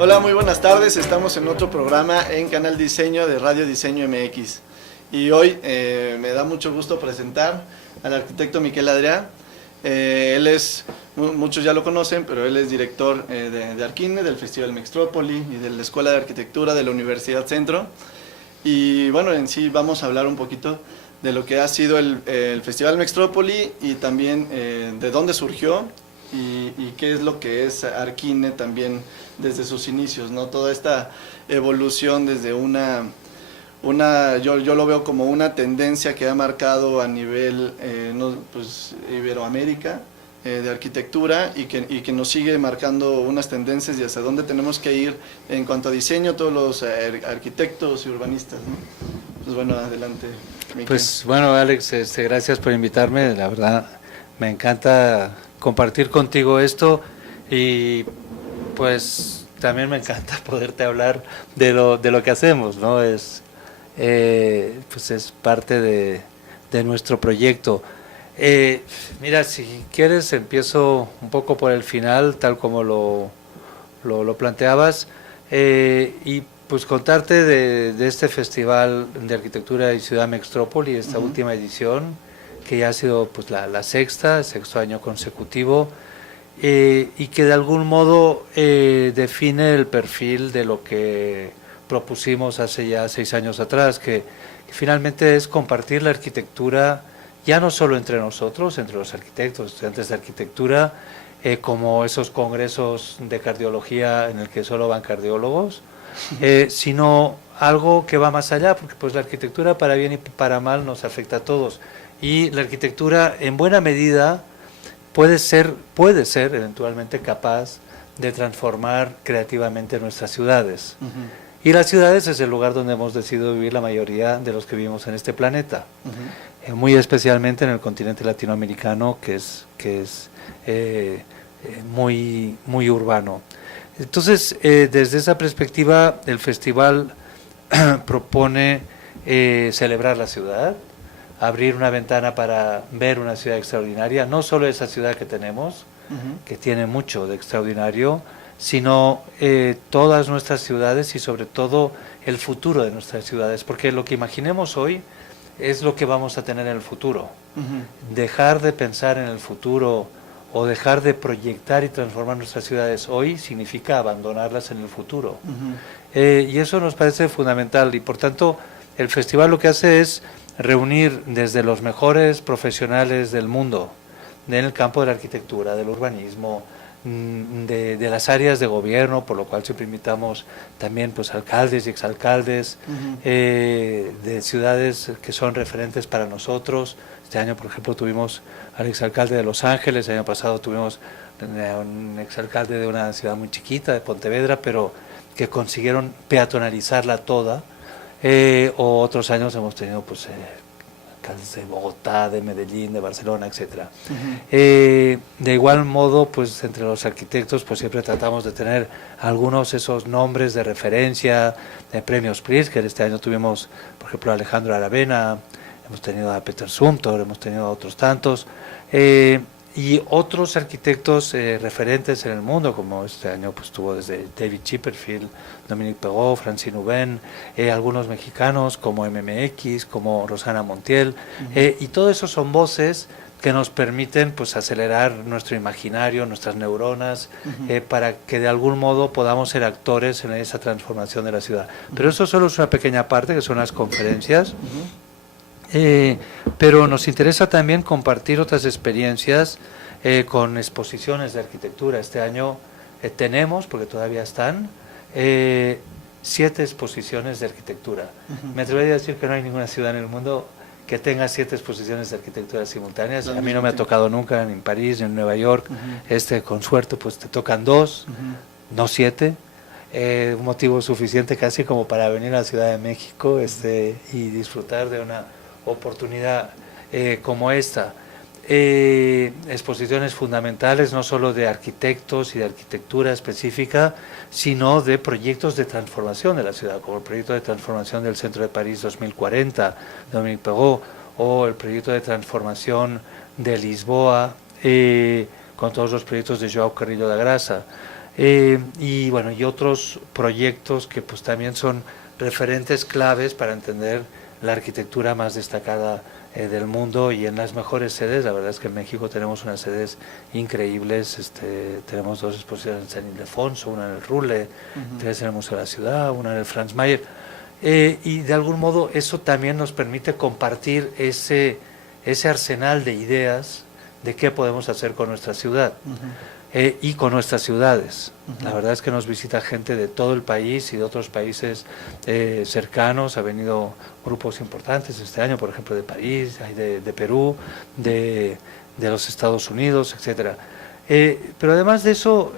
Hola, muy buenas tardes. Estamos en otro programa en Canal Diseño de Radio Diseño MX. Y hoy me da mucho gusto presentar al arquitecto Miquel Adrià. Él es, muchos ya lo conocen, pero él es director de Arquine, del Festival Mextrópoli y de la Escuela de Arquitectura de la Universidad Centro. Y bueno, en sí vamos a hablar un poquito de lo que ha sido el Festival Mextrópoli y también de dónde surgió y qué es lo que es Arquine también desde sus inicios, ¿no? Toda esta evolución desde yo lo veo como una tendencia que ha marcado a nivel pues, Iberoamérica de arquitectura y que nos sigue marcando unas tendencias y hacia dónde tenemos que ir en cuanto a diseño todos los arquitectos y urbanistas, ¿no? Pues bueno, adelante, Miquel. Pues bueno, Alex, gracias por invitarme, la verdad me encanta compartir contigo esto y pues también me encanta poderte hablar de lo que hacemos, ¿no? Pues es parte de nuestro proyecto. Mira, si quieres empiezo un poco por el final, tal como lo planteabas, y pues contarte de este Festival de Arquitectura y Ciudad Mextrópoli, esta última edición, que ya ha sido pues la sexto año consecutivo, y que de algún modo define el perfil de lo que propusimos hace ya 6 años atrás, que finalmente es compartir la arquitectura ya no solo entre nosotros, entre los arquitectos, estudiantes de arquitectura, como esos congresos de cardiología en el que solo van cardiólogos, sino algo que va más allá, porque pues la arquitectura para bien y para mal nos afecta a todos, y la arquitectura en buena medida puede ser eventualmente capaz de transformar creativamente nuestras ciudades. Y las ciudades es el lugar donde hemos decidido vivir la mayoría de los que vivimos en este planeta, muy especialmente en el continente latinoamericano, que es muy urbano. Entonces, desde esa perspectiva, el festival propone celebrar la ciudad, abrir una ventana para ver una ciudad extraordinaria, no solo esa ciudad que tenemos, que tiene mucho de extraordinario, sino todas nuestras ciudades y sobre todo el futuro de nuestras ciudades, porque lo que imaginemos hoy es lo que vamos a tener en el futuro. Dejar de pensar en el futuro o dejar de proyectar y transformar nuestras ciudades hoy significa abandonarlas en el futuro. Y eso nos parece fundamental y por tanto el festival lo que hace es reunir desde los mejores profesionales del mundo en el campo de la arquitectura, del urbanismo, de las áreas de gobierno, por lo cual siempre invitamos también pues alcaldes y exalcaldes de ciudades que son referentes para nosotros. Este año, por ejemplo, tuvimos al exalcalde de Los Ángeles, el año pasado tuvimos un exalcalde de una ciudad muy chiquita, de Pontevedra, pero que consiguieron peatonalizarla toda, o otros años hemos tenido pues alcaldes de Bogotá, de Medellín, de Barcelona, etcétera. De igual modo, pues entre los arquitectos pues siempre tratamos de tener algunos esos nombres de referencia, de premios Pritzker. Este año tuvimos, por ejemplo, a Alejandro Aravena, hemos tenido a Peter Zumthor, hemos tenido a otros tantos, y otros arquitectos referentes en el mundo, como este año pues tuvo desde David Chipperfield, Dominique Perrault, Francine Hubin, algunos mexicanos como MMX, como Rosana Montiel, y todo eso son voces que nos permiten pues acelerar nuestro imaginario, nuestras neuronas, para que de algún modo podamos ser actores en esa transformación de la ciudad. Pero eso solo es una pequeña parte, que son las conferencias. Pero nos interesa también compartir otras experiencias con exposiciones de arquitectura. Este año tenemos, porque todavía están, 7 exposiciones de arquitectura. Me atrevería a decir que no hay ninguna ciudad en el mundo que tenga 7 exposiciones de arquitectura simultáneas. A mí no me ha tocado nunca ni en París ni en Nueva York. Con suerte pues te tocan 2, no 7. Un motivo suficiente casi como para venir a la Ciudad de México y disfrutar de una oportunidad como esta. Exposiciones fundamentales no solo de arquitectos y de arquitectura específica, sino de proyectos de transformación de la ciudad, como el proyecto de transformación del Centro de París 2040, Dominique Perrault, o el proyecto de transformación de Lisboa, con todos los proyectos de João Carrillo da Graça. Y bueno, y otros proyectos que pues también son referentes claves para entender la arquitectura más destacada del mundo y en las mejores sedes. La verdad es que en México tenemos unas sedes increíbles. Tenemos 2 exposiciones en San Ildefonso, una en el Rule, 3 en el Museo de la Ciudad, una en el Franz Mayer. Y de algún modo eso también nos permite compartir ese arsenal de ideas de qué podemos hacer con nuestra ciudad. Y con nuestras ciudades. La verdad es que nos visita gente de todo el país y de otros países cercanos. Ha venido grupos importantes este año, por ejemplo, de París, de Perú, de los Estados Unidos, etcétera. Pero además de eso,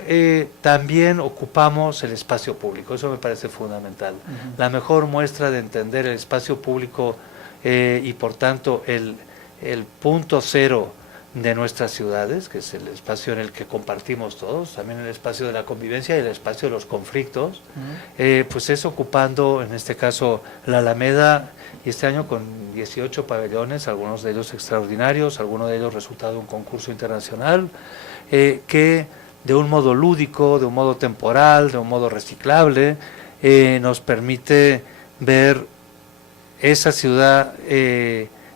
también ocupamos el espacio público. Eso me parece fundamental. La mejor muestra de entender el espacio público y por tanto el punto cero de nuestras ciudades, que es el espacio en el que compartimos todos, también el espacio de la convivencia y el espacio de los conflictos, pues es ocupando, en este caso, la Alameda, y este año con 18 pabellones, algunos de ellos extraordinarios, algunos de ellos resultado de un concurso internacional, que de un modo lúdico, de un modo temporal, de un modo reciclable, nos permite ver esa ciudad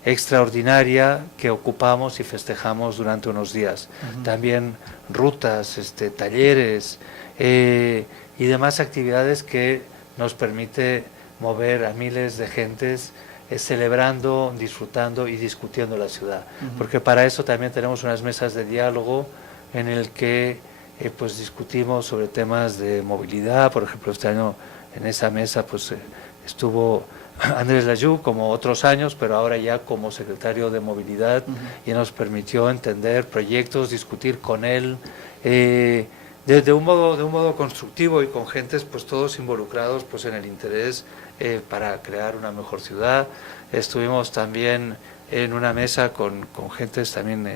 extraordinaria que ocupamos y festejamos durante unos días. También rutas, talleres y demás actividades que nos permite mover a miles de gentes celebrando, disfrutando y discutiendo la ciudad. Porque para eso también tenemos unas mesas de diálogo en el que pues discutimos sobre temas de movilidad. Por ejemplo, este año en esa mesa pues estuvo Andrés Layú, como otros años, pero ahora ya como secretario de Movilidad, y nos permitió entender proyectos, discutir con él de un modo constructivo y con gentes pues todos involucrados pues en el interés para crear una mejor ciudad. Estuvimos también en una mesa con gentes también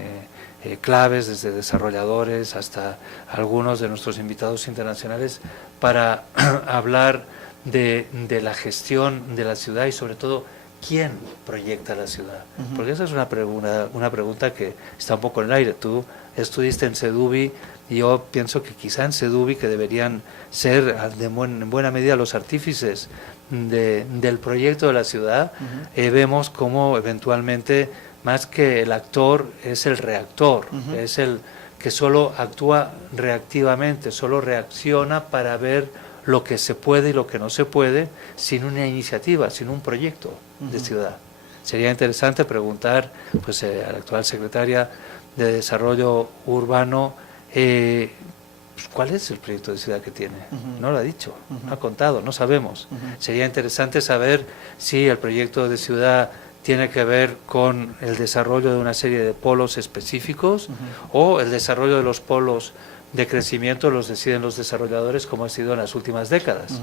claves, desde desarrolladores hasta algunos de nuestros invitados internacionales, para hablar de la gestión de la ciudad y sobre todo quién proyecta la ciudad. Porque esa es una pregunta que está un poco en el aire. Tú estuviste en Seduvi y yo pienso que quizá en Seduvi, que deberían ser en buena medida los artífices del proyecto de la ciudad, vemos cómo eventualmente más que el actor es el reactor, es el que solo actúa reactivamente, solo reacciona para ver lo que se puede y lo que no se puede sin una iniciativa, sin un proyecto de ciudad. Sería interesante preguntar pues, a la actual secretaria de Desarrollo Urbano pues, cuál es el proyecto de ciudad que tiene. No lo ha dicho, no ha contado, no sabemos. Sería interesante saber si el proyecto de ciudad tiene que ver con el desarrollo de una serie de polos específicos o el desarrollo de los polos de crecimiento los deciden los desarrolladores, como ha sido en las últimas décadas.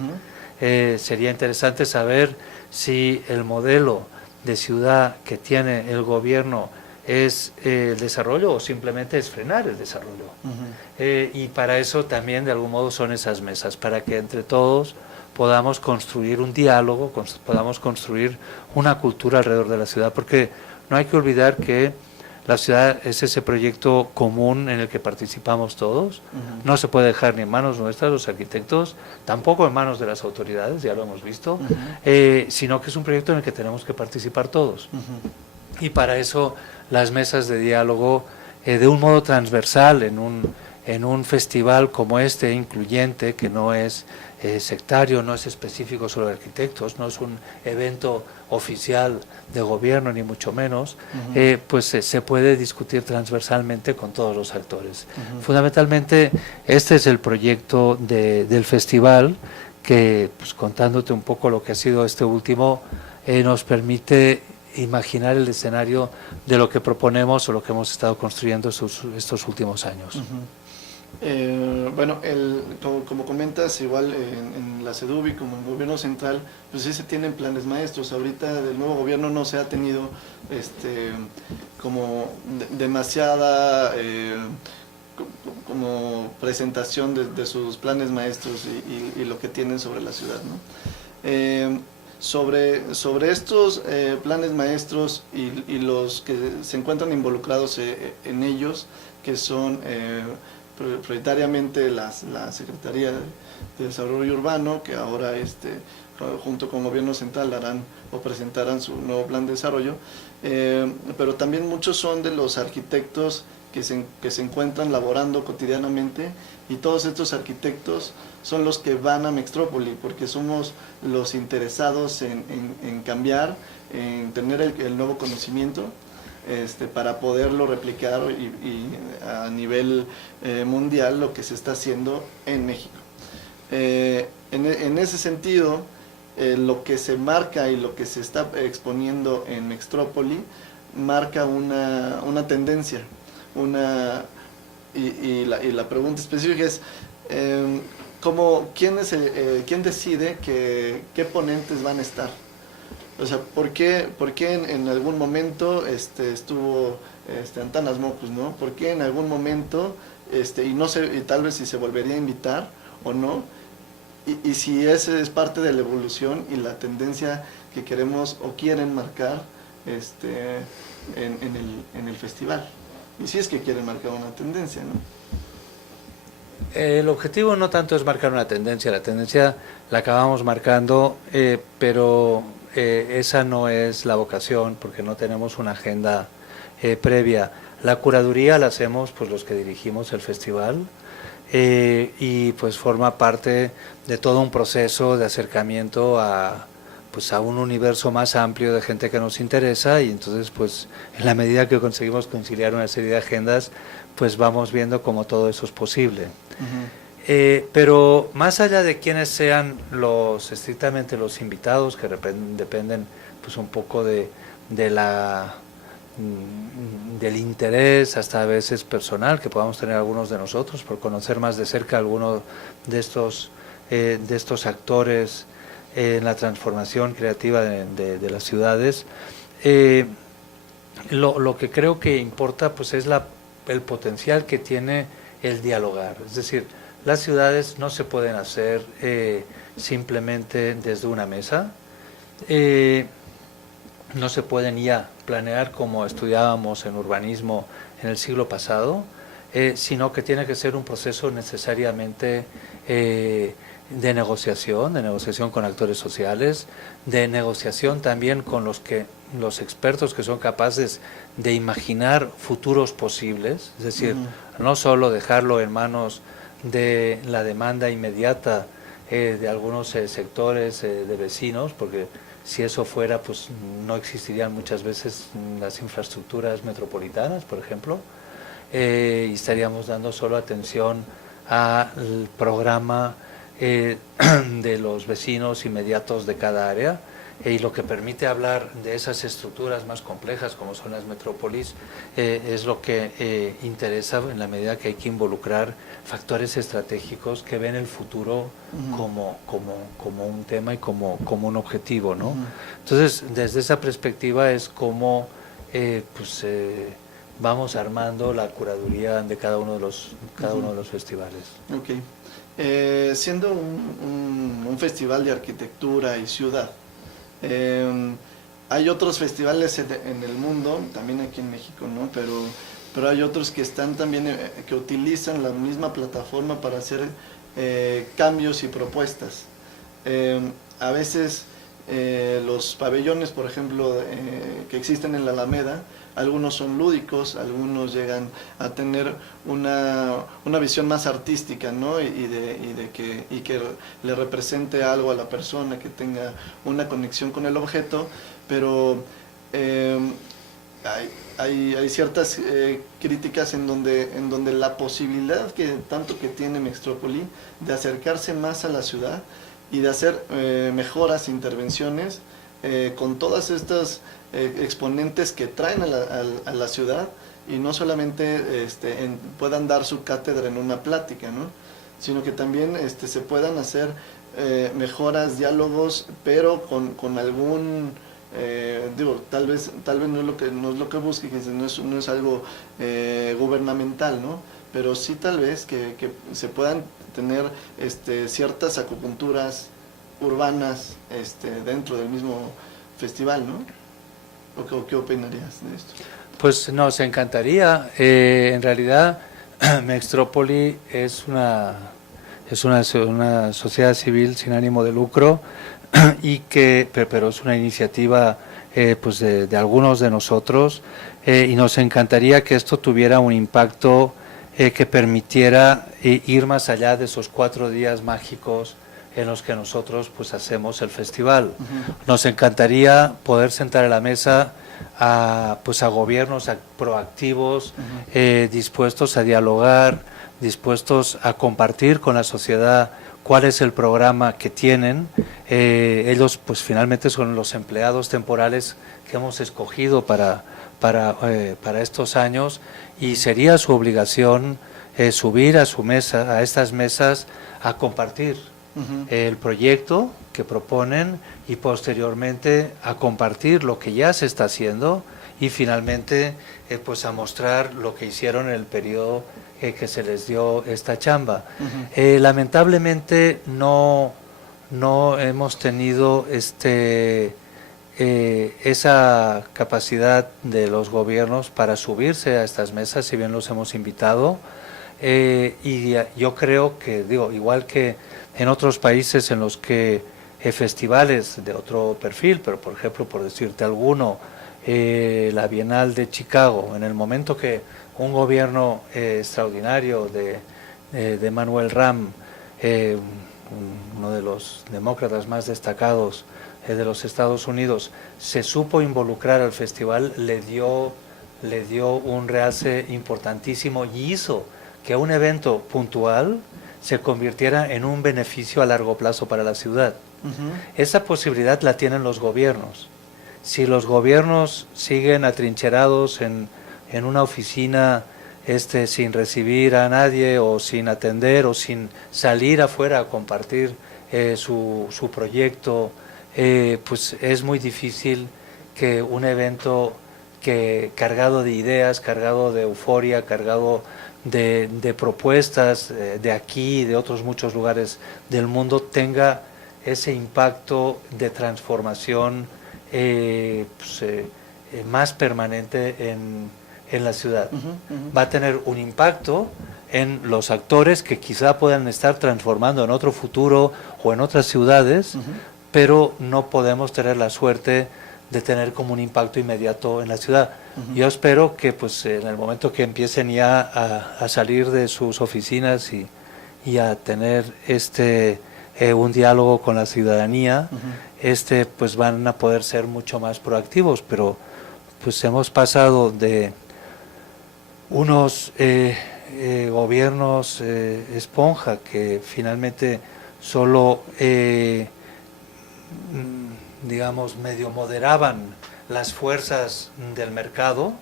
Sería interesante saber si el modelo de ciudad que tiene el gobierno es el desarrollo o simplemente es frenar el desarrollo. Y para eso también de algún modo son esas mesas, para que entre todos podamos construir un diálogo, podamos construir una cultura alrededor de la ciudad, porque no hay que olvidar que la ciudad es ese proyecto común en el que participamos todos. No se puede dejar ni en manos nuestras, los arquitectos, tampoco en manos de las autoridades, ya lo hemos visto, sino que es un proyecto en el que tenemos que participar todos. Y para eso las mesas de diálogo, de un modo transversal, en un festival como este, incluyente, que no es sectario, no es específico solo de arquitectos, no es un evento oficial de gobierno ni mucho menos, pues se puede discutir transversalmente con todos los actores. Fundamentalmente este es el proyecto del festival, que pues, contándote un poco lo que ha sido este último, nos permite imaginar el escenario de lo que proponemos o lo que hemos estado construyendo estos últimos años. Bueno, como comentas, igual en la Seduvi como en el gobierno central, pues sí se tienen planes maestros. Ahorita del nuevo gobierno no se ha tenido como demasiada como presentación de sus planes maestros y lo que tienen sobre la ciudad, ¿no? Sobre estos planes maestros y los que se encuentran involucrados en ellos, que son prioritariamente la Secretaría de Desarrollo Urbano, que ahora junto con Gobierno Central harán o presentarán su nuevo plan de desarrollo, pero también muchos son de los arquitectos que se encuentran laborando cotidianamente, y todos estos arquitectos son los que van a Mextrópoli, porque somos los interesados en cambiar, en tener el nuevo conocimiento, para poderlo replicar y a nivel mundial lo que se está haciendo en México. En ese sentido, lo que se marca y lo que se está exponiendo en Mextrópoli marca una tendencia, y la pregunta específica es ¿quién decide qué ponentes van a estar? O sea, ¿por qué en algún momento estuvo Antanas Mockus, ¿no? ¿Por qué en algún momento y no sé, y tal vez si se volvería a invitar o no? Y si esa es parte de la evolución y la tendencia que queremos o quieren marcar en el festival. Y si es que quieren marcar una tendencia, ¿no? El objetivo no tanto es marcar una tendencia, la tendencia la acabamos marcando, pero esa no es la vocación, porque no tenemos una agenda previa. La curaduría la hacemos pues los que dirigimos el festival, y pues forma parte de todo un proceso de acercamiento a un universo más amplio de gente que nos interesa, y entonces pues en la medida que conseguimos conciliar una serie de agendas, pues vamos viendo cómo todo eso es posible. Uh-huh. Pero más allá de quiénes sean estrictamente los invitados, que dependen pues un poco del interés, hasta a veces personal, que podamos tener algunos de nosotros por conocer más de cerca algunos de estos actores en la transformación creativa de las ciudades. Lo que creo que importa pues es el potencial que tiene el dialogar. Es decir, las ciudades no se pueden hacer simplemente desde una mesa, no se pueden ya planear como estudiábamos en urbanismo en el siglo pasado, sino que tiene que ser un proceso necesariamente de negociación con actores sociales, de negociación también con los expertos que son capaces de imaginar futuros posibles, es decir, no solo dejarlo en manos de la demanda inmediata de algunos sectores de vecinos, porque si eso fuera, pues no existirían muchas veces las infraestructuras metropolitanas, por ejemplo, y estaríamos dando solo atención al programa de los vecinos inmediatos de cada área, y lo que permite hablar de esas estructuras más complejas como son las metrópolis es lo que interesa, en la medida que hay que involucrar factores estratégicos que ven el futuro como un tema y como un objetivo, ¿no? Entonces, desde esa perspectiva es como vamos armando la curaduría de cada uno de los festivales. Okay. Siendo un festival de arquitectura y ciudad, hay otros festivales en el mundo, también aquí en México, ¿no? Pero hay otros que están también, que utilizan la misma plataforma para hacer cambios y propuestas. A veces los pabellones, por ejemplo, que existen en la Alameda, algunos son lúdicos, algunos llegan a tener una visión más artística, ¿no? y que le represente algo a la persona, que tenga una conexión con el objeto, pero hay ciertas críticas en donde la posibilidad que tiene Mextrópoli de acercarse más a la ciudad y de hacer mejoras, intervenciones con todas estas exponentes que traen a la ciudad, y no solamente puedan dar su cátedra en una plática, ¿no? Sino que también se puedan hacer mejoras, diálogos, pero con algún tal vez no es lo que busque, que no es algo gubernamental, ¿no? Pero sí tal vez que se puedan tener ciertas acupunturas urbanas dentro del mismo festival, ¿no? ¿O qué opinarías de esto? Pues nos encantaría. En realidad, Mextrópoli es una sociedad civil sin ánimo de lucro pero es una iniciativa pues de algunos de nosotros, y nos encantaría que esto tuviera un impacto que permitiera ir más allá de esos 4 días mágicos en los que nosotros pues hacemos el festival. Nos encantaría poder sentar a la mesa a gobiernos proactivos, dispuestos a dialogar, dispuestos a compartir con la sociedad cuál es el programa que tienen. Ellos pues finalmente son los empleados temporales que hemos escogido para estos años, y sería su obligación subir a su mesa, a estas mesas, a compartir el proyecto que proponen, y posteriormente a compartir lo que ya se está haciendo, y finalmente pues a mostrar lo que hicieron en el periodo que se les dio esta chamba. Lamentablemente no hemos tenido esa capacidad de los gobiernos para subirse a estas mesas, si bien los hemos invitado, y yo creo que, igual que en otros países en los que festivales de otro perfil, pero por ejemplo, por decirte alguno, la Bienal de Chicago, en el momento que un gobierno extraordinario de Manuel Ram, uno de los demócratas más destacados de los Estados Unidos, se supo involucrar al festival, le dio un realce importantísimo, y hizo que un evento puntual se convirtiera en un beneficio a largo plazo para la ciudad. Esa posibilidad la tienen los gobiernos. Si los gobiernos siguen atrincherados en una oficina sin recibir a nadie, o sin atender, o sin salir afuera a compartir su proyecto, pues es muy difícil que un evento cargado de ideas, cargado de euforia, cargado de propuestas de aquí y de otros muchos lugares del mundo, tenga ese impacto de transformación más permanente en la ciudad. Va a tener un impacto en los actores que quizá puedan estar transformando en otro futuro o en otras ciudades, pero no podemos tener la suerte de tener como un impacto inmediato en la ciudad. Yo espero que pues en el momento que empiecen ya a salir de sus oficinas y a tener un diálogo con la ciudadanía, pues van a poder ser mucho más proactivos, pero pues hemos pasado de unos gobiernos esponja que finalmente solo digamos medio moderaban las fuerzas del mercado,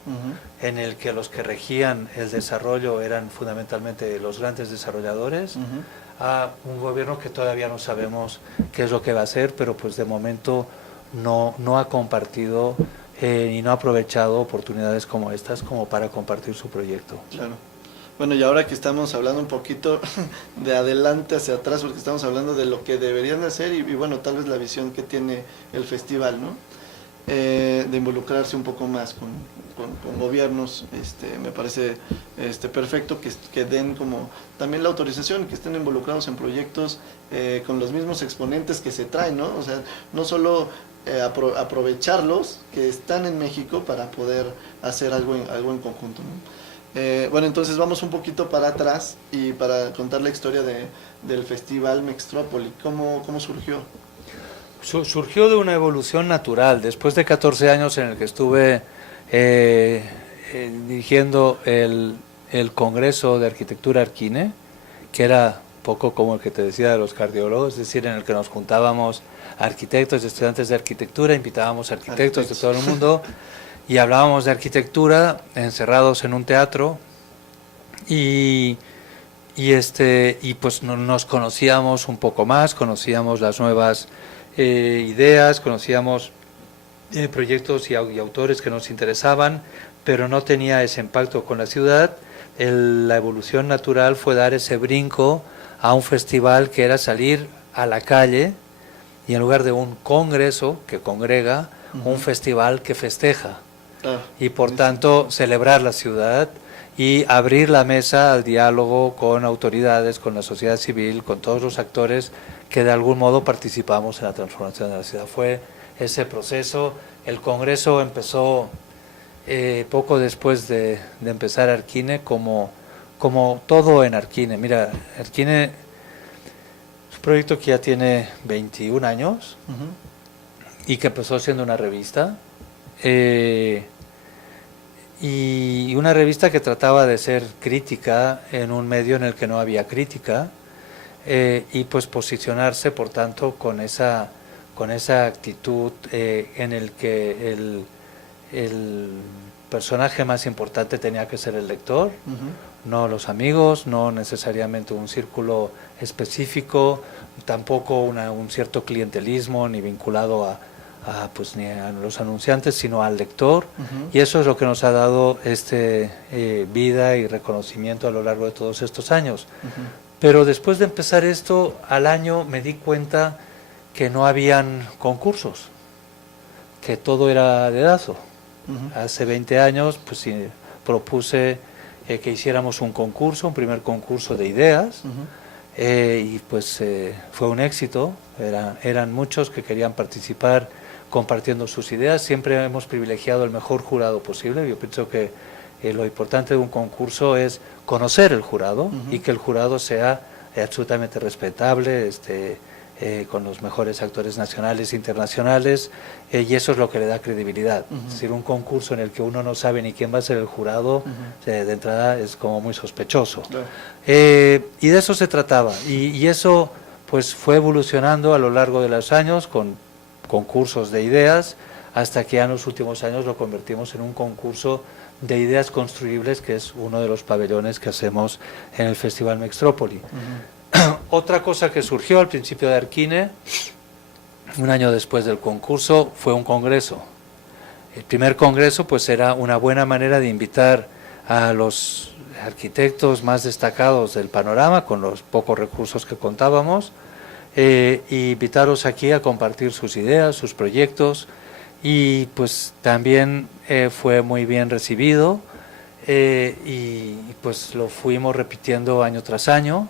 en el que los que regían el desarrollo eran fundamentalmente los grandes desarrolladores, a un gobierno que todavía no sabemos qué es lo que va a hacer, pero pues de momento no ha compartido y no ha aprovechado oportunidades como estas como para compartir su proyecto. Claro. Bueno, y ahora que estamos hablando un poquito de adelante hacia atrás, porque estamos hablando de lo que deberían hacer y bueno, tal vez la visión que tiene el festival, ¿no? De involucrarse un poco más con gobiernos, me parece perfecto que den como también la autorización, que estén involucrados en proyectos con los mismos exponentes que se traen, ¿no? O sea, no solo aprovecharlos que están en México para poder hacer algo en conjunto, ¿no? Bueno, entonces vamos un poquito para atrás y para contar la historia del Festival Mextrópoli. ¿Cómo surgió? Surgió de una evolución natural. Después de 14 años en el que estuve dirigiendo el Congreso de Arquitectura Arquine, que era poco como el que te decía de los cardiólogos, es decir, en el que nos juntábamos arquitectos y estudiantes de arquitectura, invitábamos arquitectos de todo el mundo y hablábamos de arquitectura encerrados en un teatro, y pues nos conocíamos un poco más, conocíamos las nuevas ideas, conocíamos proyectos y autores que nos interesaban, pero no tenía ese impacto con la ciudad. La evolución natural fue dar ese brinco a un festival que era salir a la calle, y en lugar de un congreso que congrega, un festival que festeja. y por tanto celebrar la ciudad y abrir la mesa al diálogo con autoridades, con la sociedad civil, con todos los actores que de algún modo participamos en la transformación de la ciudad. Fue ese proceso. El Congreso empezó poco después de empezar Arquine, como todo en Arquine. Mira, Arquine es un proyecto que ya tiene 21 años y que empezó siendo una revista. Y una revista que trataba de ser crítica en un medio en el que no había crítica, y pues posicionarse por tanto con esa actitud en el que el personaje más importante tenía que ser el lector, no los amigos, no necesariamente un círculo específico, tampoco un cierto clientelismo ni vinculado pues ni a los anunciantes, sino al lector, y eso es lo que nos ha dado vida y reconocimiento a lo largo de todos estos años. Pero después de empezar esto, al año me di cuenta que no habían concursos, que todo era dedazo. Hace 20 años pues sí, propuse que hiciéramos un concurso, un primer concurso de ideas, y pues fue un éxito. Eran muchos que querían participar compartiendo sus ideas. Siempre hemos privilegiado el mejor jurado posible. Yo pienso que lo importante de un concurso es conocer el jurado y que el jurado sea absolutamente respetable, con los mejores actores nacionales e internacionales, y eso es lo que le da credibilidad. Es decir, un concurso en el que uno no sabe ni quién va a ser el jurado, de entrada es como muy sospechoso. Y de eso se trataba, y eso pues fue evolucionando a lo largo de los años con concursos de ideas, hasta que ya en los últimos años lo convertimos en un concurso de ideas construibles, que es uno de los pabellones que hacemos en el Festival Mextrópoli. Otra cosa que surgió al principio de Arquine, un año después del concurso, fue un congreso. El primer congreso pues era una buena manera de invitar a los arquitectos más destacados del panorama, con los pocos recursos que contábamos, y invitarlos aquí a compartir sus ideas, sus proyectos, y pues también fue muy bien recibido, y pues lo fuimos repitiendo año tras año,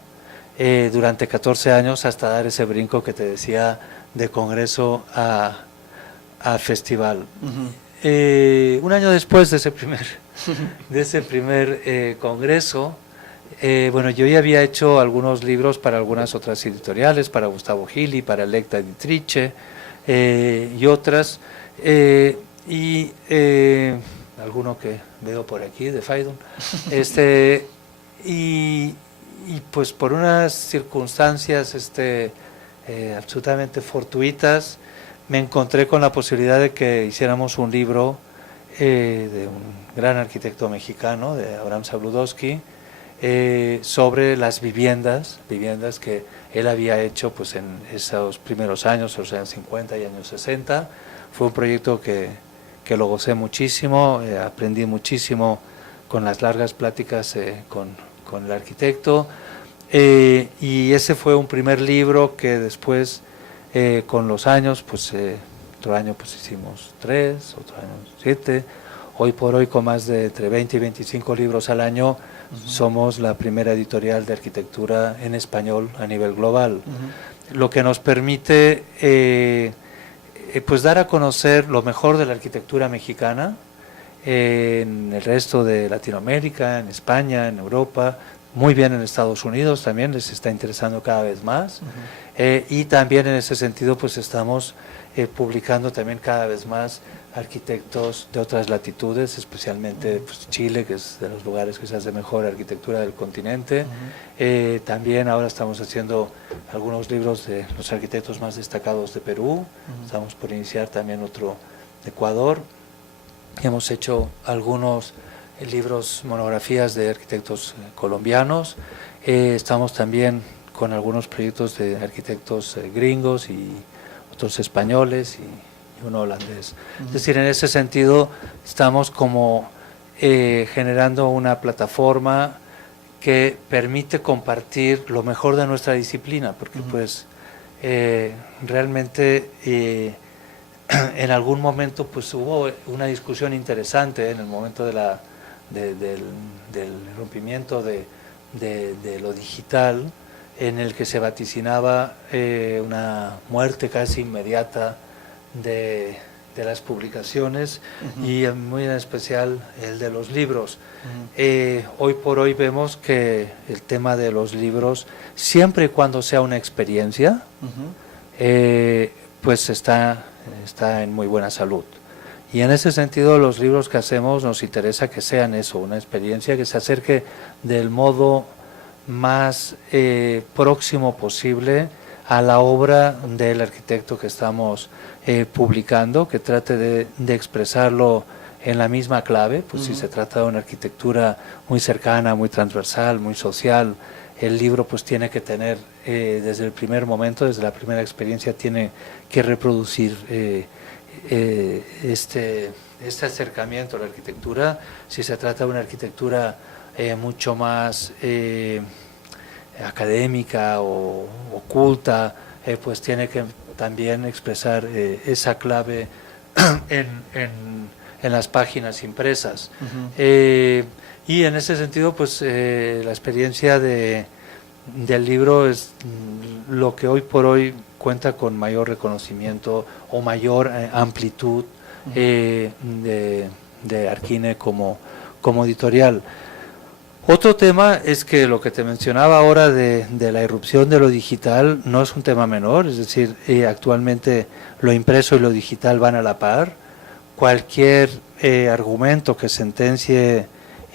durante 14 años, hasta dar ese brinco que te decía de congreso a festival. Un año después de ese primer congreso, bueno, yo ya había hecho algunos libros para algunas otras editoriales, para Gustavo Gili, para Electa Editrice, y otras, y alguno que veo por aquí, de Faidon, y pues por unas circunstancias absolutamente fortuitas, me encontré con la posibilidad de que hiciéramos un libro de un gran arquitecto mexicano, de Abraham Sabludowski, sobre las viviendas que él había hecho pues en esos primeros años, los años 50 y años 60. Fue un proyecto que lo gocé muchísimo, aprendí muchísimo con las largas pláticas con el arquitecto, y ese fue un primer libro que después, con los años, pues otro año pues hicimos 3, otro año 7, hoy por hoy con más de entre 20 y 25 libros al año, somos la primera editorial de arquitectura en español a nivel global, lo que nos permite pues dar a conocer lo mejor de la arquitectura mexicana en el resto de Latinoamérica, en España, en Europa, muy bien en Estados Unidos también, les está interesando cada vez más, y también en ese sentido pues estamos publicando también cada vez más arquitectos de otras latitudes, especialmente pues, Chile, que es de los lugares que se hace mejor arquitectura del continente. También ahora estamos haciendo algunos libros de los arquitectos más destacados de Perú, estamos por iniciar también otro de Ecuador. Hemos hecho algunos libros, monografías de arquitectos colombianos, estamos también con algunos proyectos de arquitectos gringos y otros españoles y uno holandés. Es decir, en ese sentido estamos como generando una plataforma que permite compartir lo mejor de nuestra disciplina, porque pues realmente en algún momento pues hubo una discusión interesante en el momento del rompimiento de lo digital, en el que se vaticinaba una muerte casi inmediata de las publicaciones, y muy en especial el de los libros. Hoy por hoy vemos que el tema de los libros, siempre y cuando sea una experiencia, pues está en muy buena salud. Y en ese sentido, los libros que hacemos nos interesa que sean eso, una experiencia que se acerque del modo más próximo posible a la obra del arquitecto que estamos publicando, que trate de expresarlo en la misma clave. Pues si se trata de una arquitectura muy cercana, muy transversal, muy social, el libro pues tiene que tener desde el primer momento, desde la primera experiencia, tiene que reproducir este acercamiento a la arquitectura. Si se trata de una arquitectura mucho más académica o oculta, pues tiene que también expresar esa clave en las páginas impresas. Y en ese sentido, pues la experiencia del libro es lo que hoy por hoy cuenta con mayor reconocimiento o mayor amplitud de Arquine como editorial. Otro tema es que lo que te mencionaba ahora de la irrupción de lo digital no es un tema menor, es decir, actualmente lo impreso y lo digital van a la par. Cualquier argumento que sentencie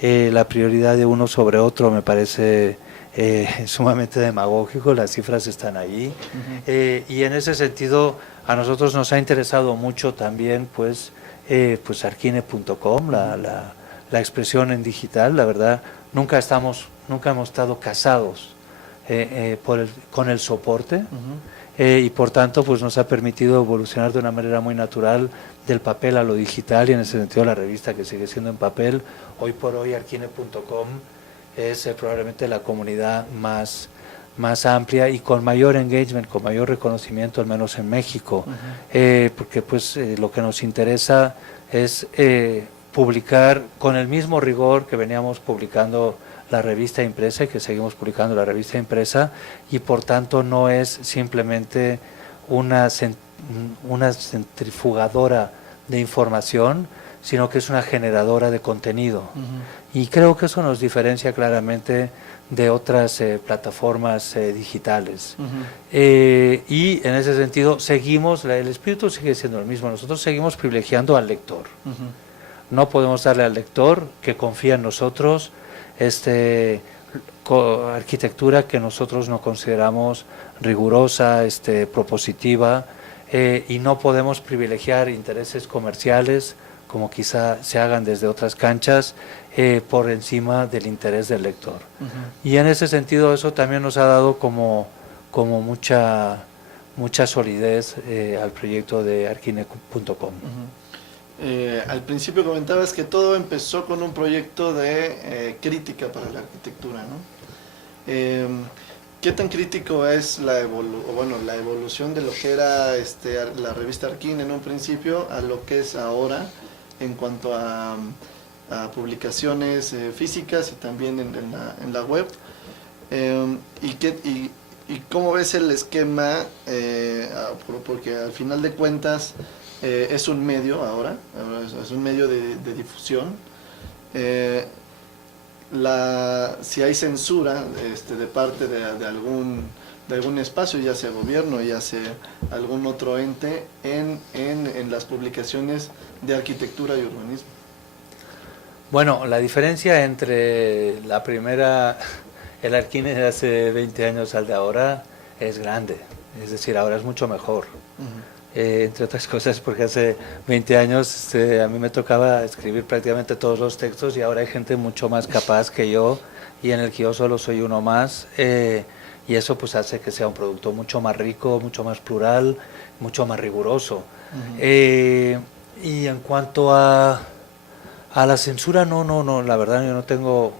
la prioridad de uno sobre otro me parece sumamente demagógico. Las cifras están ahí. Y en ese sentido a nosotros nos ha interesado mucho también pues arquine.com, la expresión en digital. La verdad, nunca hemos estado casados con el soporte, y por tanto pues nos ha permitido evolucionar de una manera muy natural del papel a lo digital, y en ese sentido la revista, que sigue siendo en papel, hoy por hoy arquine.com es probablemente la comunidad más amplia y con mayor engagement, con mayor reconocimiento, al menos en México, porque pues lo que nos interesa es publicar con el mismo rigor que veníamos publicando la revista impresa y que seguimos publicando la revista impresa, y por tanto no es simplemente una centrifugadora de información, sino que es una generadora de contenido. Y creo que eso nos diferencia claramente de otras plataformas digitales. Y en ese sentido el espíritu sigue siendo el mismo. Nosotros seguimos privilegiando al lector. No podemos darle al lector que confía en nosotros arquitectura que nosotros no consideramos rigurosa, propositiva, y no podemos privilegiar intereses comerciales, como quizá se hagan desde otras canchas, por encima del interés del lector. Y en ese sentido eso también nos ha dado como mucha solidez al proyecto de arquine.com. Al principio comentabas que todo empezó con un proyecto de crítica para la arquitectura, ¿no? ¿Qué tan crítico es la evolución de lo que era la revista Arquine en un principio a lo que es ahora en cuanto a publicaciones físicas y también en la web? ¿Y cómo ves el esquema? Porque al final de cuentas es un medio ahora es un medio de difusión. Si hay censura de parte de algún espacio, ya sea gobierno, ya sea algún otro ente, en las publicaciones de arquitectura y urbanismo. Bueno, la diferencia entre el Arquine de hace 20 años al de ahora es grande, es decir, ahora es mucho mejor. Entre otras cosas porque hace 20 años a mí me tocaba escribir prácticamente todos los textos, y ahora hay gente mucho más capaz que yo, y en el que yo solo soy uno más, y eso pues hace que sea un producto mucho más rico, mucho más plural, mucho más riguroso. Y en cuanto a la censura, no, la verdad yo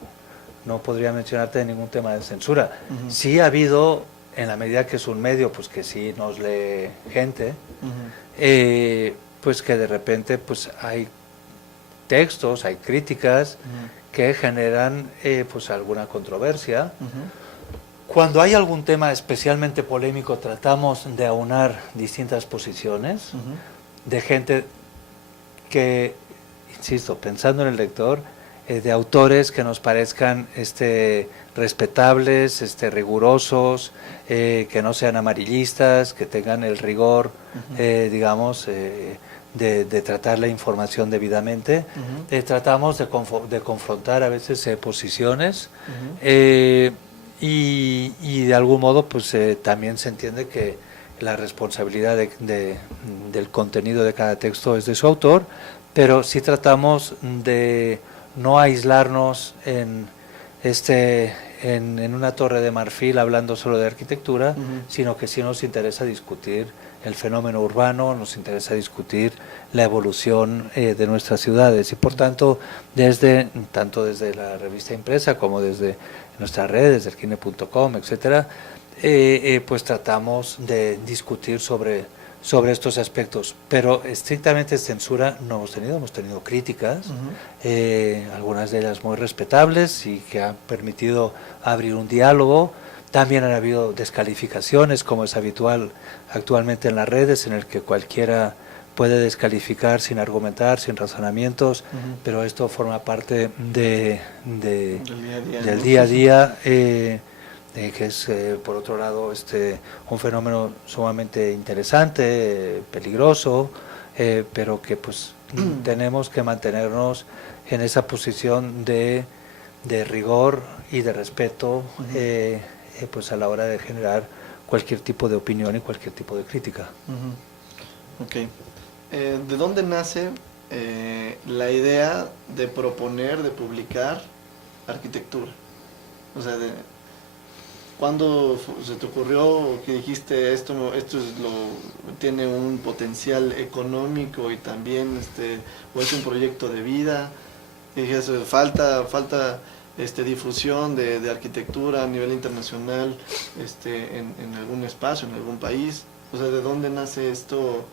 no podría mencionarte ningún tema de censura. Sí ha habido en la medida que es un medio, pues que sí nos lee gente, pues que de repente pues hay textos, hay críticas que generan pues alguna controversia. Cuando hay algún tema especialmente polémico, tratamos de aunar distintas posiciones de gente que, insisto, pensando en el lector, de autores que nos parezcan respetables, rigurosos, que no sean amarillistas, que tengan el rigor, digamos, de tratar la información debidamente. Tratamos de confrontar a veces posiciones y de algún modo pues también se entiende que la responsabilidad del contenido de cada texto es de su autor, pero sí tratamos de no aislarnos en una torre de marfil hablando solo de arquitectura, sino que sí nos interesa discutir el fenómeno urbano, nos interesa discutir la evolución de nuestras ciudades y por tanto tanto desde la revista impresa como desde nuestras redes, elkine.com, etcétera, pues tratamos de discutir sobre estos aspectos, pero estrictamente censura no hemos tenido críticas, algunas de ellas muy respetables y que han permitido abrir un diálogo. También han habido descalificaciones, como es habitual actualmente en las redes, en el que cualquiera puede descalificar sin argumentar, sin razonamientos, pero esto forma parte del día a día, que es, por otro lado, un fenómeno sumamente interesante, peligroso, pero que pues tenemos que mantenernos en esa posición de rigor y de respeto, pues a la hora de generar cualquier tipo de opinión y cualquier tipo de crítica. Ok. ¿De dónde nace la idea de proponer, de publicar arquitectura? O sea, ¿cuándo se te ocurrió que dijiste esto tiene un potencial económico y también o es un proyecto de vida? Y dijiste, falta difusión de arquitectura a nivel internacional en algún espacio, en algún país. O sea, ¿de dónde nace esto?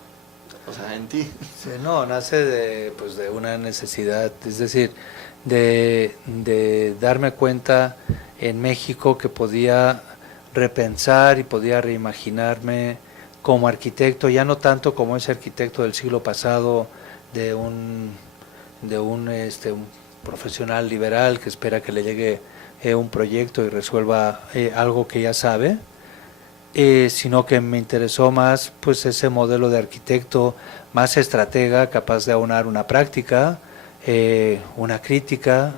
O sea, en ti. Sí, no, nace de una necesidad, es decir, de darme cuenta en México que podía repensar y podía reimaginarme como arquitecto, ya no tanto como ese arquitecto del siglo pasado, de un profesional liberal que espera que le llegue un proyecto y resuelva algo que ya sabe, sino que me interesó más pues ese modelo de arquitecto más estratega, capaz de aunar una práctica, una crítica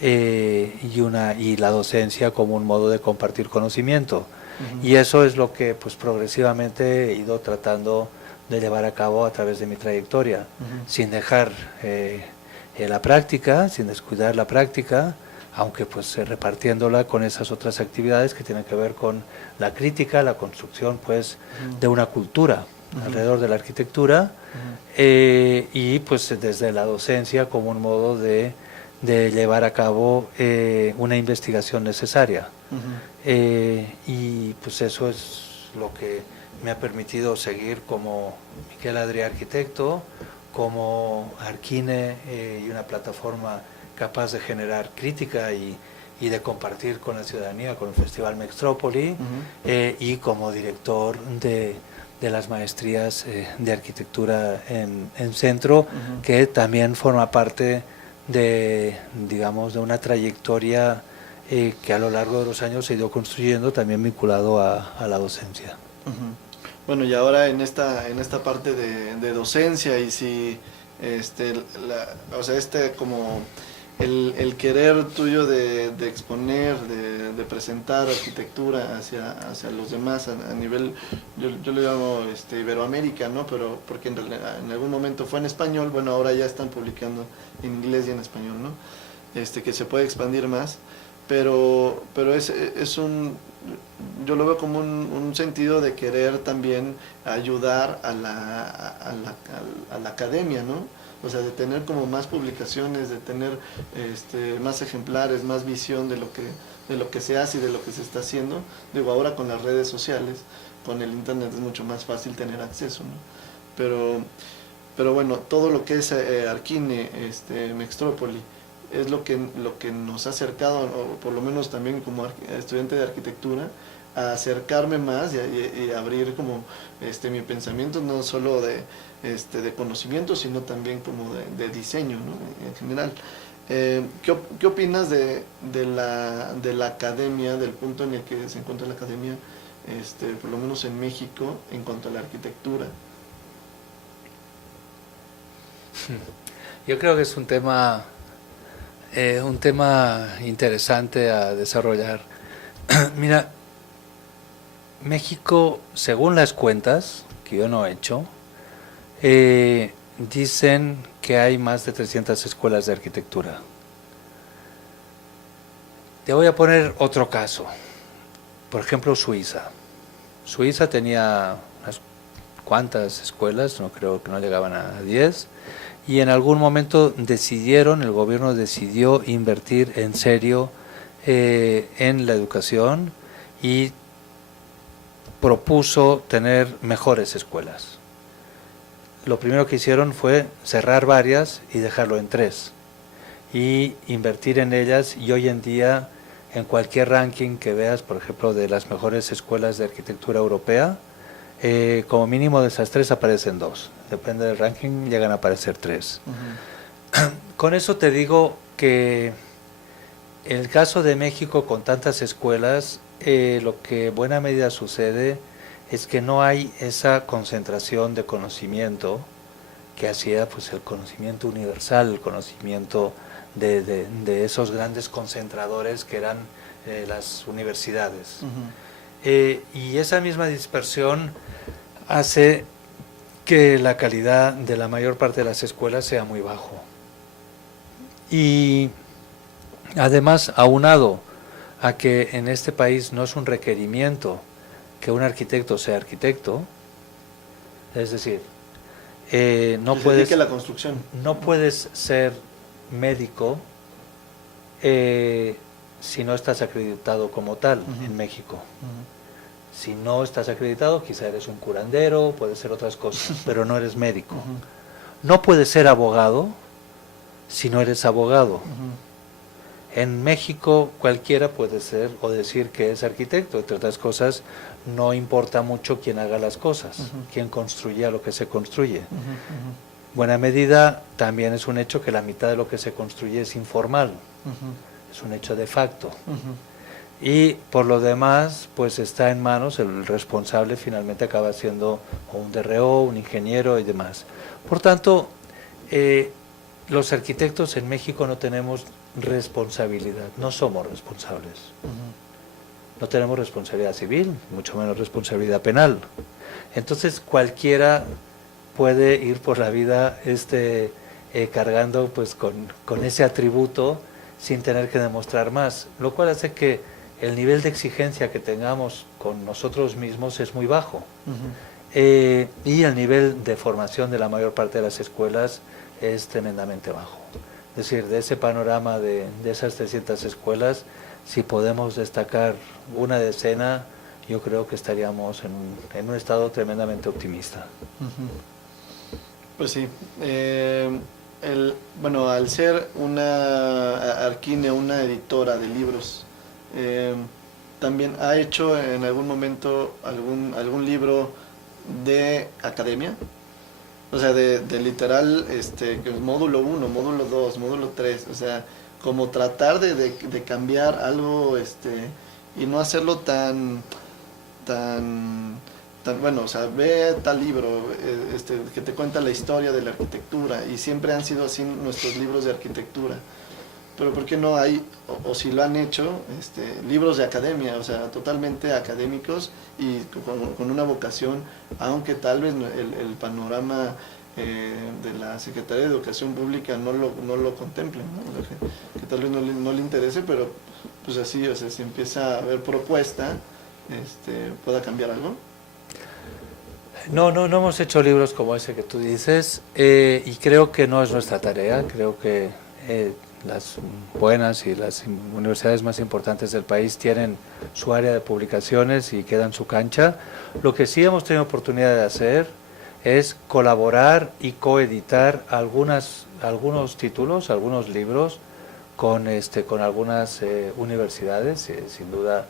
y la docencia como un modo de compartir conocimiento. Y eso es lo que pues progresivamente he ido tratando de llevar a cabo a través de mi trayectoria, sin dejar la práctica, sin descuidar la práctica, aunque pues repartiéndola con esas otras actividades que tienen que ver con la crítica, la construcción pues de una cultura alrededor de la arquitectura, y pues desde la docencia como un modo de llevar a cabo una investigación necesaria. Y pues eso es lo que me ha permitido seguir como Miquel Adrià Arquitecto, como Arquine y una plataforma capaz de generar crítica y de compartir con la ciudadanía, con el Festival Mextrópoli, y como director de las maestrías de arquitectura en Centro, que también forma parte de una trayectoria que a lo largo de los años se ha ido construyendo, también vinculado a la docencia. Bueno, y ahora en esta parte de docencia, y si como el querer tuyo de exponer, de presentar arquitectura hacia los demás a nivel, yo le llamo Iberoamérica, ¿no? Pero porque en algún momento fue en español, bueno, ahora ya están publicando en inglés y en español, ¿no? Que se puede expandir más, pero yo lo veo como un sentido de querer también ayudar a la academia, ¿no? O sea, de tener como más publicaciones, de tener más ejemplares, más visión de de lo que se hace y de lo que se está haciendo. Digo, ahora con las redes sociales, con el internet es mucho más fácil tener acceso, ¿no? Pero bueno, todo lo que es Arquine, Mextrópoli, es lo que nos ha acercado, o por lo menos también como estudiante de arquitectura, a acercarme más y abrir como mi pensamiento, no solo de conocimiento, sino también como de diseño, ¿no? En general. ¿Qué opinas de la academia, del punto en el que se encuentra la academia, por lo menos en México, en cuanto a la arquitectura? Yo creo que es un tema interesante a desarrollar. Mira, México, según las cuentas, que yo no he hecho, dicen que hay más de 300 escuelas de arquitectura. Te voy a poner otro caso. Por ejemplo, Suiza. Suiza tenía unas cuantas escuelas, no creo que no llegaban a 10, y en algún momento el gobierno decidió invertir en serio en la educación y propuso tener mejores escuelas. Lo primero que hicieron fue cerrar varias y dejarlo en 3 y invertir en ellas, y hoy en día en cualquier ranking que veas, por ejemplo, de las mejores escuelas de arquitectura europea, como mínimo de esas 3 aparecen 2, depende del ranking, llegan a aparecer 3. Uh-huh. Con eso te digo que en el caso de México, con tantas escuelas, lo que en buena medida sucede es que no hay esa concentración de conocimiento que hacía pues el conocimiento universal, el conocimiento de esos grandes concentradores que eran las universidades. Uh-huh. Y esa misma dispersión hace que la calidad de la mayor parte de las escuelas sea muy bajo. Y además, aunado a que en este país no es un requerimiento que un arquitecto sea arquitecto, es decir, no puedes la construcción. No puedes ser médico si no estás acreditado como tal. Uh-huh. En México. Uh-huh. Si no estás acreditado, quizá eres un curandero, puede ser otras cosas, pero no eres médico. Uh-huh. No puedes ser abogado si no eres abogado. Uh-huh. En México cualquiera puede ser o decir que es arquitecto. Entre otras cosas, no importa mucho quién haga las cosas, uh-huh, quién construya lo que se construye. Uh-huh, uh-huh. Buena medida, también es un hecho que la mitad de lo que se construye es informal, uh-huh, es un hecho de facto. Uh-huh. Y por lo demás, pues está en manos, el responsable finalmente acaba siendo un DRO, un ingeniero y demás. Por tanto, los arquitectos en México no tenemos responsabilidad, no somos responsables. Uh-huh. No tenemos responsabilidad civil, mucho menos responsabilidad penal. Entonces cualquiera puede ir por la vida cargando pues con ese atributo sin tener que demostrar más, lo cual hace que el nivel de exigencia que tengamos con nosotros mismos es muy bajo. Uh-huh. Y el nivel de formación de la mayor parte de las escuelas es tremendamente bajo. Es decir, de ese panorama de esas 300 escuelas, si podemos destacar una decena, yo creo que estaríamos en un estado tremendamente optimista. Uh-huh. Pues sí. Bueno, al ser una Arquine, una editora de libros, también ha hecho en algún momento algún libro de academia. O sea, de literal, módulo 1, módulo 2, módulo 3, o sea, como tratar de cambiar algo, y no hacerlo tan, bueno, o sea, ve tal libro, que te cuenta la historia de la arquitectura, y siempre han sido así nuestros libros de arquitectura. Pero ¿por qué no hay, o si lo han hecho, libros de academia, o sea, totalmente académicos y con una vocación, aunque tal vez el panorama de la Secretaría de Educación Pública no lo contemple, ¿no? Que tal vez no le interese, pero pues así, o sea, si empieza a haber propuesta, ¿pueda cambiar algo? No hemos hecho libros como ese que tú dices, y creo que no es nuestra tarea. Creo que las buenas y las universidades más importantes del país tienen su área de publicaciones y quedan su cancha. Lo que sí hemos tenido oportunidad de hacer es colaborar y coeditar algunos títulos, algunos libros con algunas universidades, sin duda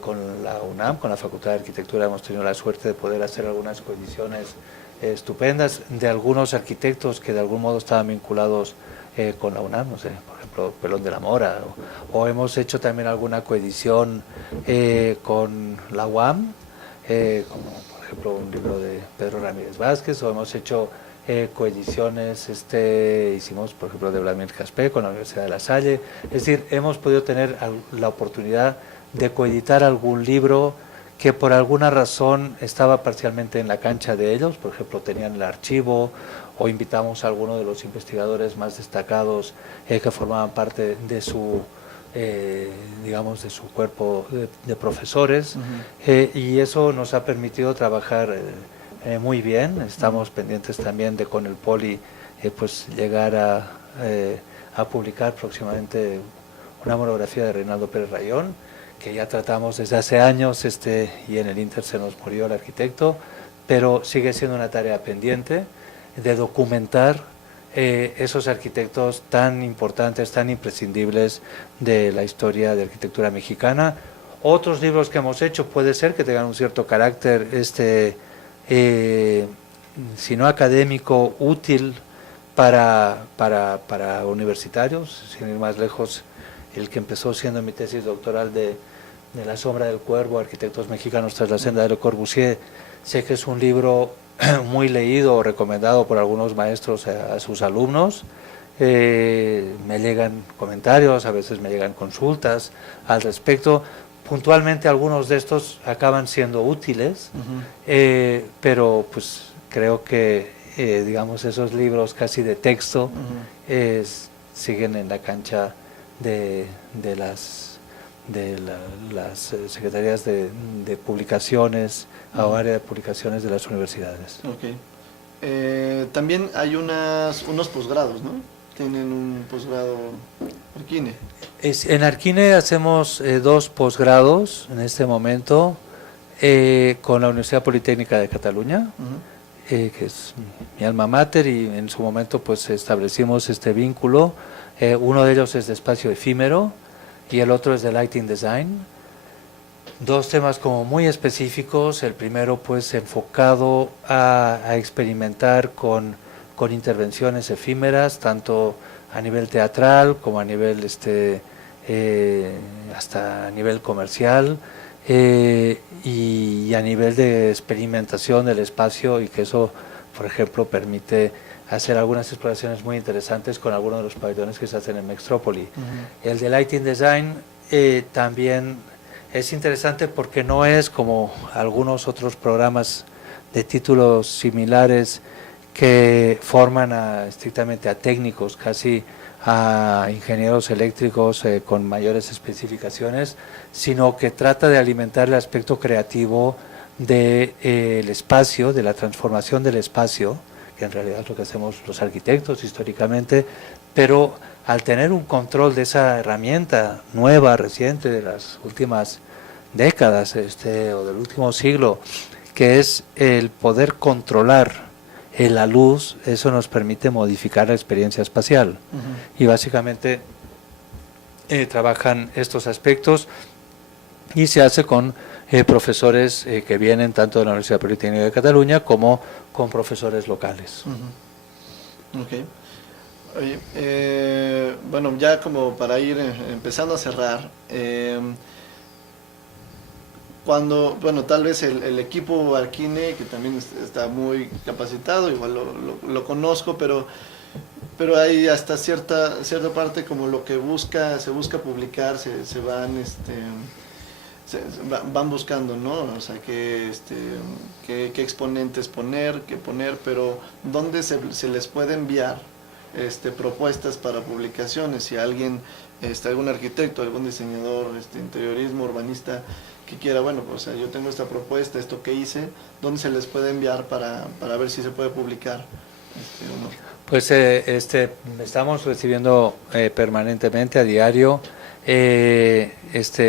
con la UNAM, con la Facultad de Arquitectura hemos tenido la suerte de poder hacer algunas coediciones estupendas de algunos arquitectos que de algún modo estaban vinculados con la UNAM, no sé, por ejemplo, Pelón de la Mora, o hemos hecho también alguna coedición con la UAM, como por ejemplo un libro de Pedro Ramírez Vázquez, o hemos hecho coediciones, hicimos por ejemplo de Vladimir Caspé con la Universidad de La Salle, es decir, hemos podido tener la oportunidad de coeditar algún libro que por alguna razón estaba parcialmente en la cancha de ellos, por ejemplo tenían el archivo, o invitamos a alguno de los investigadores más destacados que formaban parte de su digamos de su cuerpo de profesores, y eso nos ha permitido trabajar muy bien. Estamos pendientes también de con el Poli pues llegar a publicar próximamente una monografía de Reinaldo Pérez Rayón, que ya tratamos desde hace años, y en el Inter se nos murió el arquitecto, pero sigue siendo una tarea pendiente de documentar esos arquitectos tan importantes, tan imprescindibles de la historia de arquitectura mexicana. Otros libros que hemos hecho puede ser que tengan un cierto carácter, si no académico, útil para universitarios, sin ir más lejos, el que empezó siendo mi tesis doctoral de La sombra del cuervo, arquitectos mexicanos tras la senda de Le Corbusier, sé que es un libro muy leído o recomendado por algunos maestros a sus alumnos. Me llegan comentarios, a veces me llegan consultas al respecto. Puntualmente algunos de estos acaban siendo útiles, pero pues creo que digamos esos libros casi de texto siguen en la cancha de las secretarías de publicaciones o área de publicaciones de las universidades. Okay. También hay unos posgrados, ¿no? Tienen un posgrado Arquine. En Arquine hacemos 2 posgrados en este momento con la Universidad Politécnica de Cataluña, que es mi alma mater, y en su momento pues establecimos este vínculo. Uno de ellos es de espacio efímero y el otro es de lighting design. 2 temas como muy específicos. El primero pues enfocado a experimentar con intervenciones efímeras, tanto a nivel teatral como a nivel hasta a nivel comercial, y a nivel de experimentación del espacio, y que eso por ejemplo permite hacer algunas exploraciones muy interesantes con algunos de los pabellones que se hacen en Mextrópoli. El de lighting design también es interesante porque no es como algunos otros programas de títulos similares que forman estrictamente a técnicos, casi a ingenieros eléctricos con mayores especificaciones, sino que trata de alimentar el aspecto creativo del espacio, de la transformación del espacio, que en realidad es lo que hacemos los arquitectos históricamente, pero al tener un control de esa herramienta nueva, reciente, de las últimas décadas o del último siglo, que es el poder controlar la luz, eso nos permite modificar la experiencia espacial. Y básicamente trabajan estos aspectos y se hace con profesores que vienen tanto de la Universidad Politécnica de Cataluña como con profesores locales. Okay. Oye, bueno, ya como para ir empezando a cerrar, cuando, bueno, tal vez el equipo Arquine, que también está muy capacitado, igual lo conozco, pero hay hasta cierta parte como lo que se busca publicar, se van buscando, ¿no? O sea, qué exponentes poner, pero ¿dónde se les puede enviar propuestas para publicaciones? Si alguien, algún arquitecto, algún diseñador, interiorismo, urbanista, que quiera, bueno, pues yo tengo esta propuesta, esto que hice, ¿dónde se les puede enviar para ver si se puede publicar honor? Pues estamos recibiendo permanentemente, a diario,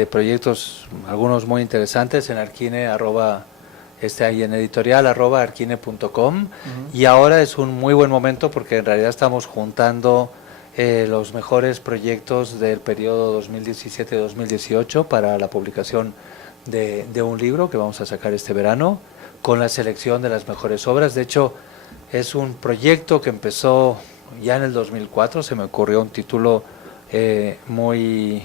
proyectos, algunos muy interesantes en Arquine, ahí en editorial @arquine.com, y ahora es un muy buen momento porque en realidad estamos juntando los mejores proyectos del periodo 2017-2018 para la publicación de un libro que vamos a sacar este verano, con la selección de las mejores obras. De hecho, es un proyecto que empezó ya en el 2004, se me ocurrió un título muy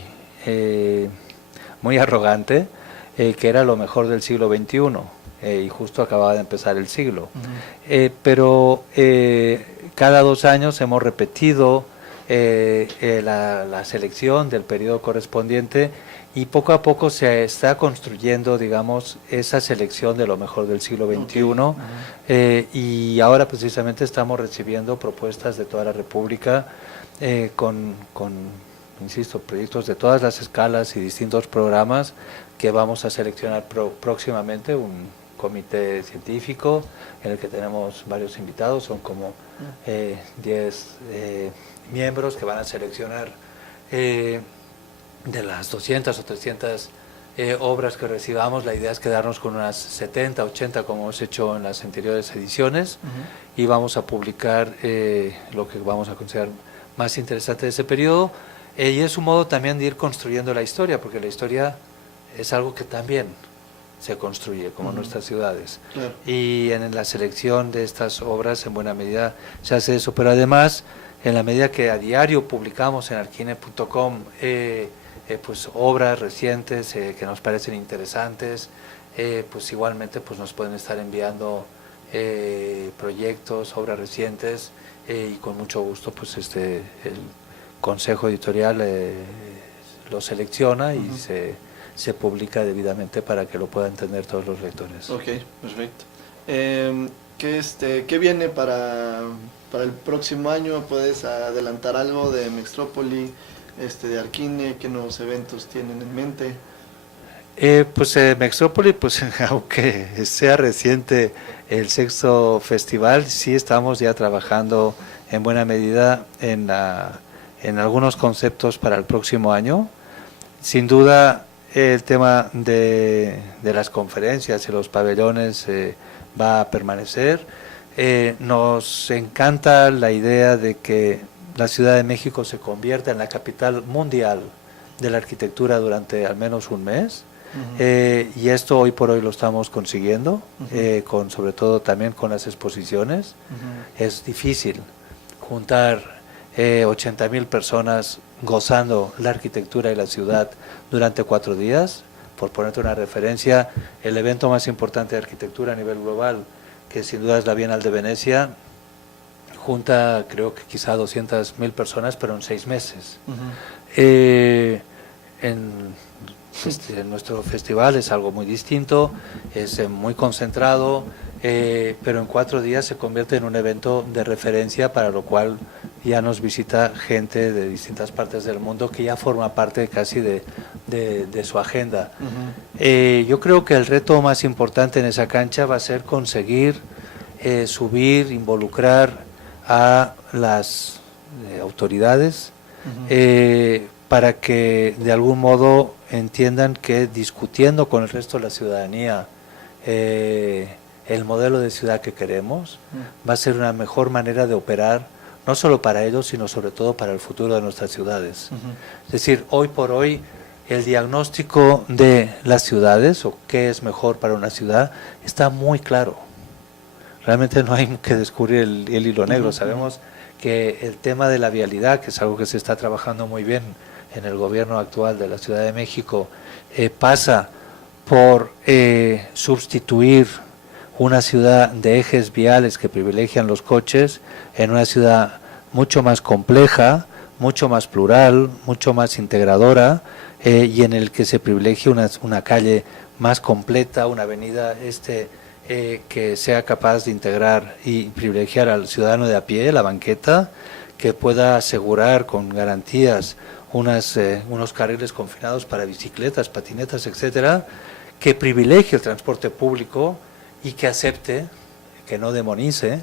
arrogante, que era lo mejor del siglo XXI, y justo acababa de empezar el siglo. Pero cada 2 años hemos repetido la selección del periodo correspondiente, y poco a poco se está construyendo, digamos, esa selección de lo mejor del siglo XXI, y ahora precisamente estamos recibiendo propuestas de toda la República con, insisto, proyectos de todas las escalas y distintos programas que vamos a seleccionar próximamente, un comité científico en el que tenemos varios invitados, son como 10 miembros que van a seleccionar de las 200 o 300 obras que recibamos. La idea es quedarnos con unas 70, 80 como hemos hecho en las anteriores ediciones, y vamos a publicar lo que vamos a considerar más interesante de ese periodo, y es un modo también de ir construyendo la historia, porque la historia es algo que también se construye, como nuestras ciudades. Claro. Y en la selección de estas obras, en buena medida, se hace eso, pero además, en la medida que a diario publicamos en arquine.com pues obras recientes que nos parecen interesantes, pues igualmente pues nos pueden estar enviando proyectos, obras recientes, y con mucho gusto pues el consejo editorial lo selecciona y se publica debidamente para que lo puedan entender todos los lectores. Ok, perfecto. ¿Qué viene para el próximo año? ¿Puedes adelantar algo de Mextrópoli, de Arquine? ¿Qué nuevos eventos tienen en mente? Pues Mextrópoli, pues aunque sea reciente el 6º festival, sí estamos ya trabajando en buena medida en algunos conceptos para el próximo año. Sin duda el tema de las conferencias y los pabellones va a permanecer. Nos encanta la idea de que la Ciudad de México se convierta en la capital mundial de la arquitectura durante al menos un mes. Y esto hoy por hoy lo estamos consiguiendo, sobre todo también con las exposiciones. Es difícil juntar 80,000 personas gozando la arquitectura y la ciudad durante 4 días. Por ponerte una referencia, el evento más importante de arquitectura a nivel global, que sin duda es la Bienal de Venecia, junta creo que quizá 200,000 personas, pero en 6 meses. En nuestro festival es algo muy distinto, es muy concentrado, pero en 4 días se convierte en un evento de referencia, para lo cual ya nos visita gente de distintas partes del mundo que ya forma parte casi de su agenda. Yo creo que el reto más importante en esa cancha va a ser conseguir subir, involucrar a las autoridades, para que de algún modo entiendan que discutiendo con el resto de la ciudadanía el modelo de ciudad que queremos va a ser una mejor manera de operar, no solo para ellos, sino sobre todo para el futuro de nuestras ciudades. Es decir, hoy por hoy el diagnóstico de las ciudades, o qué es mejor para una ciudad, está muy claro. Realmente no hay que descubrir el hilo negro. Sabemos que el tema de la vialidad, que es algo que se está trabajando muy bien en el gobierno actual de la Ciudad de México, pasa por sustituir una ciudad de ejes viales que privilegian los coches en una ciudad mucho más compleja, mucho más plural, mucho más integradora, y en el que se privilegia una calle más completa, una avenida que sea capaz de integrar y privilegiar al ciudadano de a pie, la banqueta, que pueda asegurar con garantías unos carriles confinados para bicicletas, patinetas, etcétera, que privilegie el transporte público y que acepte que no demonice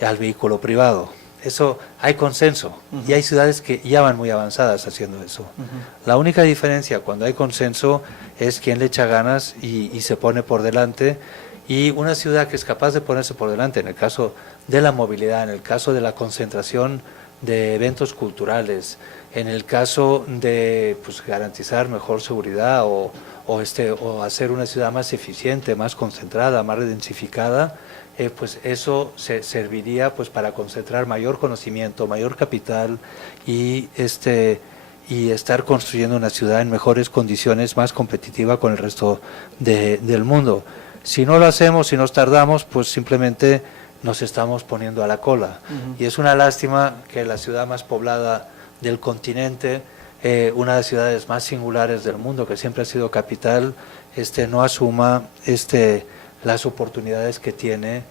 al vehículo privado. Eso hay consenso y hay ciudades que ya van muy avanzadas haciendo eso. La única diferencia cuando hay consenso es quien le echa ganas y se pone por delante, y una ciudad que es capaz de ponerse por delante en el caso de la movilidad, en el caso de la concentración de eventos culturales, en el caso de pues, garantizar mejor seguridad o hacer una ciudad más eficiente, más concentrada, más densificada, pues eso serviría pues para concentrar mayor conocimiento, mayor capital y estar construyendo una ciudad en mejores condiciones, más competitiva con el resto del mundo. Si no lo hacemos, si nos tardamos, pues simplemente nos estamos poniendo a la cola. Y es una lástima que la ciudad más poblada del continente, una de las ciudades más singulares del mundo, que siempre ha sido capital, no asuma las oportunidades que tiene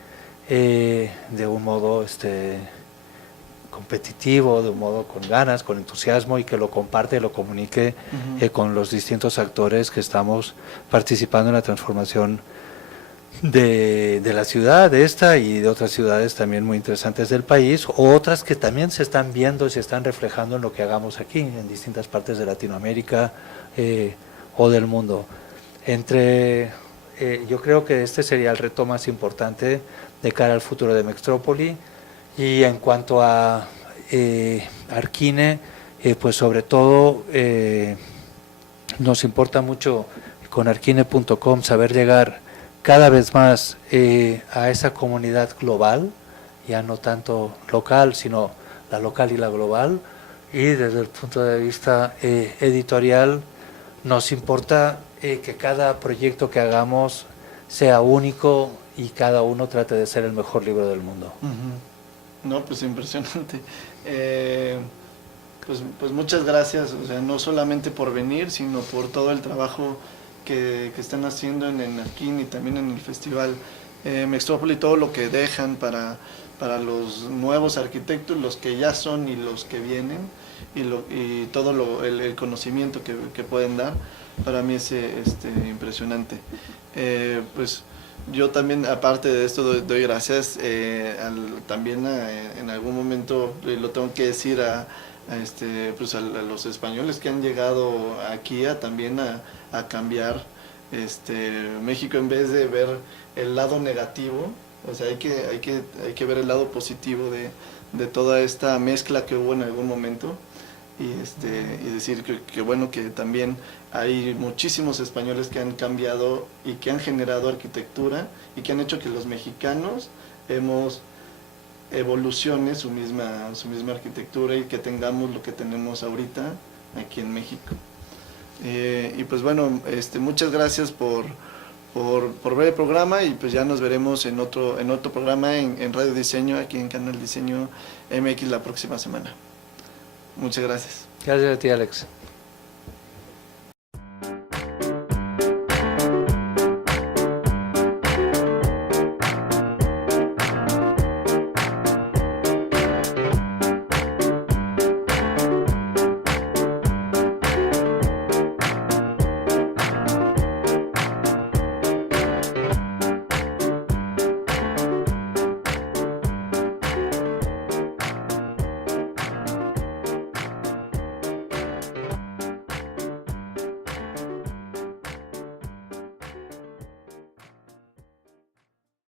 de un modo competitivo, de un modo con ganas, con entusiasmo, y que lo comparte y lo comunique con los distintos actores que estamos participando en la transformación de la ciudad, de esta y de otras ciudades también muy interesantes del país, o otras que también se están viendo y se están reflejando en lo que hagamos aquí, en distintas partes de Latinoamérica o del mundo. Yo creo que este sería el reto más importante de cara al futuro de Mextrópoli. Y en cuanto a Arquine, pues sobre todo nos importa mucho con arquine.com saber llegar cada vez más a esa comunidad global, ya no tanto local, sino la local y la global. Y desde el punto de vista editorial, nos importa que cada proyecto que hagamos sea único y cada uno trate de ser el mejor libro del mundo. No, pues impresionante. Pues muchas gracias, o sea, no solamente por venir, sino por todo el trabajo que están haciendo en Arquín y también en el festival Mextrópoli, todo lo que dejan para los nuevos arquitectos, los que ya son y los que vienen, y todo el conocimiento que pueden dar. Para mí es impresionante. Pues yo también, aparte de esto, doy gracias también en algún momento, lo tengo que decir pues a los españoles que han llegado aquí también a cambiar México, en vez de ver el lado negativo. O sea, hay que ver el lado positivo de toda esta mezcla que hubo en algún momento, y decir que bueno, que también hay muchísimos españoles que han cambiado y que han generado arquitectura y que han hecho que los mexicanos evolucione su misma arquitectura y que tengamos lo que tenemos ahorita aquí en México. Y pues bueno, muchas gracias por ver el programa, y pues ya nos veremos en otro programa en Radio Diseño, aquí en Canal Diseño MX la próxima semana. Muchas gracias. Gracias a ti, Alex.